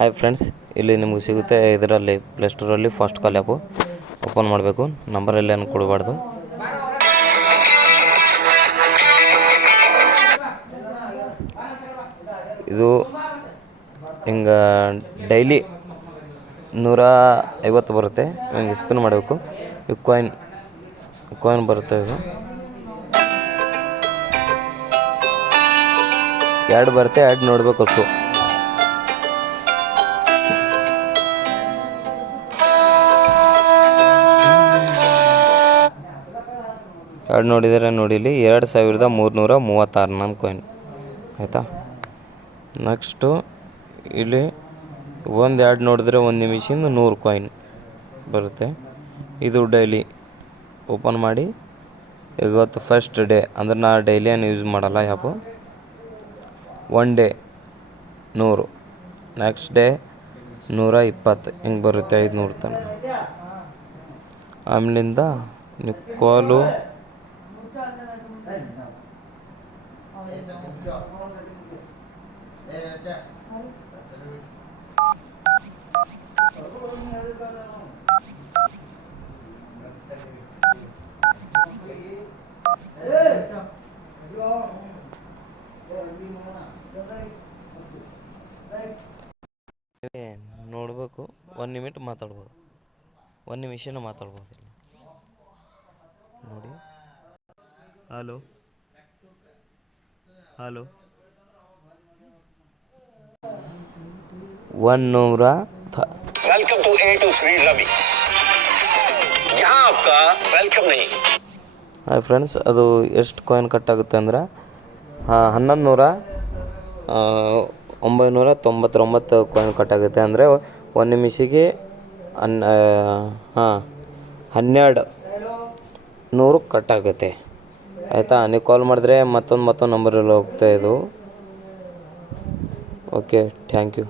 Hi friends, ಇಲ್ಲಿ ನಿಮಗೆ ಸಿಗುತ್ತೆ. ಇದರಲ್ಲಿ ಪ್ಲೇಸ್ಟೋರಲ್ಲಿ ಫಸ್ಟ್ ಕಾಲ್ ಆ್ಯಪು ಓಪನ್ ಮಾಡಬೇಕು. ನಂಬರಲ್ಲಿ ಏನು ಕೊಡಬಾರ್ದು. ಇದು ಹಿಂಗೆ ಡೈಲಿ 150 ಬರುತ್ತೆ. ಹಿಂಗೆ ಸ್ಪಿನ್ ಮಾಡಬೇಕು. ಈ ಕಾಯಿನ್ ಬರುತ್ತೆ. ಇದು 2 ಬರುತ್ತೆ. 2 ನೋಡಬೇಕು ಅಷ್ಟು. ಎರಡು ನೋಡಿದರೆ ನೋಡಿಲಿ 2336 ನಮ್ಮ ಕಾಯಿನ್ ಆಯಿತಾ. ನೆಕ್ಸ್ಟು ಇಲ್ಲಿ 1-2 ನೋಡಿದ್ರೆ 1 ನಿಮಿಷದಿಂದ 100 ಕಾಯಿನ್ ಬರುತ್ತೆ. ಇದು ಡೈಲಿ ಓಪನ್ ಮಾಡಿ. ಇವತ್ತು ಫಸ್ಟ್ ಡೇ ಅಂದ್ರೆ ನಾ ಡೈಲಿ ಏನು ಯೂಸ್ ಮಾಡಲ್ಲ ಆ್ಯಪು. 1 ಡೇ 100, ನೆಕ್ಸ್ಟ್ ಡೇ 120 ಹಿಂಗೆ ಬರುತ್ತೆ. 500 ತನಕ. ಆಮೇಲಿಂದ ನೀವು ಕಾಲು ನೋಡಬೇಕು. 1 ನಿಮಿಷ ಮಾತಾಡ್ಬೋದು. 1 ನಿಮಿಷನೂ ಮಾತಾಡ್ಬೋದು ಇಲ್ಲಿ ನೋಡಿ. Hello 100. Welcome to A two Shri Ravi, यहाँ आपका वेलकम नहीं. ಹಾಯ್ ಫ್ರೆಂಡ್ಸ್, ಅದು ಎಷ್ಟು ಕಾಯಿನ್ ಕಟ್ಟಾಗುತ್ತೆ ಅಂದ್ರೆ 11,999 ಕಾಯಿನ್ ಕಟ್ಟಾಗುತ್ತೆ. ಅಂದರೆ 1 ನಿಮಿಷಕ್ಕೆ 1200 ಕಟ್ಟಾಗುತ್ತೆ ಆಯಿತಾ. ನೀವು ಕಾಲ್ ಮಾಡಿದ್ರೆ ಮತ್ತೊಂದು ನಂಬರಲ್ಲಿ ಹೋಗ್ತಾ ಇದು. Okay, thank you.